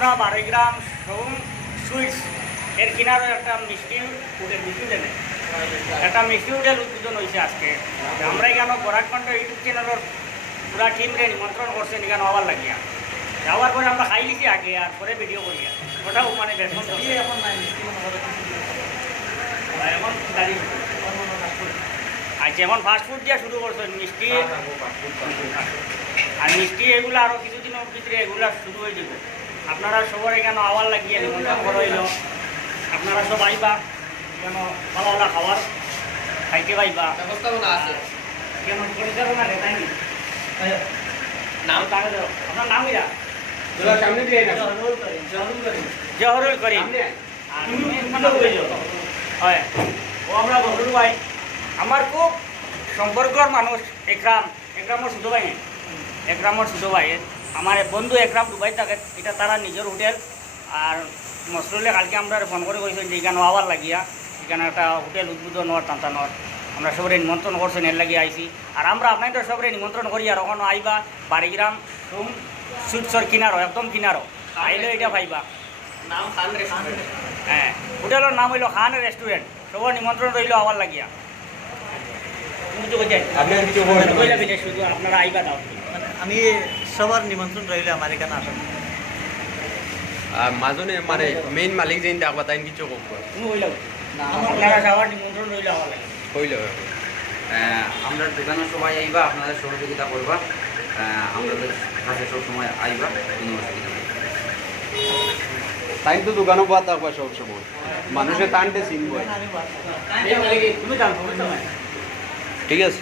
আমরা 12 গ্রাম সোম সুইটস এর কিনারে একটা মিষ্টি হোটেল একটা মিষ্টি হোটেল উদ্বোধন হয়েছে আজকে। আমরা এখানে বরাকণ্ঠ ইউটিউব চ্যানেলের পুরা টিমরে নিমন্ত্রণ করছেন এখানে হওয়ার লাগিয়া। যাওয়ার পরে আমরা খাই লিছি আগে আর পরে ভিডিও করি ওটাও মানে এখন গাড়ি আচ্ছা এখন ফাস্টফুড দিয়ে শুরু করছেন মিষ্টি আর মিষ্টি এগুলো আরও কিছুদিনের ভিতরে এগুলো শুরু হয়ে যাব। আপনারা সবার এখানে আওয়ার লাগিয়ে নিমন্ত্রণ করা হইল। আপনারা সব আইবা কেন ভালো ভালো খাবার খাইতে পাইবা ব্যবস্থাপনা আছে কেন পরিচালনা রে তাই নাম আপনার নাম ইরা সামনে দিয়ে না জহরুল করিম হয় ও আমরা বহরুল ভাই আমার খুব সম্পর্কর মানুষ একরামর ছোটো ভাই একরামর ছোটো ভাই আমার বন্ধু একরাম দুবাই থাকে এটা তারা নিজের হোটেল। আর মসরুলে কালকে আমরা ফোন করে কইছেন যে এখানে আবার লাগিয়া এখানে একটা হোটেল উদ্বোধন হওয়ার টানটানোর আমরা সবাই নিমন্ত্রণ করছেন এর লাগিয়ে আইসি। আর আমরা আপনাদের সবাই নিমন্ত্রণ করি আর ওখানে আইবা 12 গ্রাম সোম সুইটসর কিনারো একদম কিনারো আইলে এটা পাইবা। নাম খান রেস্টুরেন্ট। হ্যাঁ হোটেলের নাম হইল খান রেস্টুরেন্ট। সবার নিমন্ত্রণ রইল আবার লাগিয়া। শুধু আপনারা আইবা দাও আমি সবার নিমন্ত্রণ রইলে আমার এখানে আসেন। মাজনে মানে মেইন মালিক যেন দেখবা তাই কিছু কম তুমি হইলাও আপনারা যাওয়ার নিমন্ত্রণ রইল আবার লাগে হইল। আমরা দোকানের সবাই আইবা আপনাদের সহযোগিতা করবা আমাদের কাছে সবসময় আইবা কোনো অসুবিধা নেই। তাই তো দোকানও পাওয়া থাকবা সব সময় মানুষের টানতে চিনব। তুমি জানো ঠিক আছে।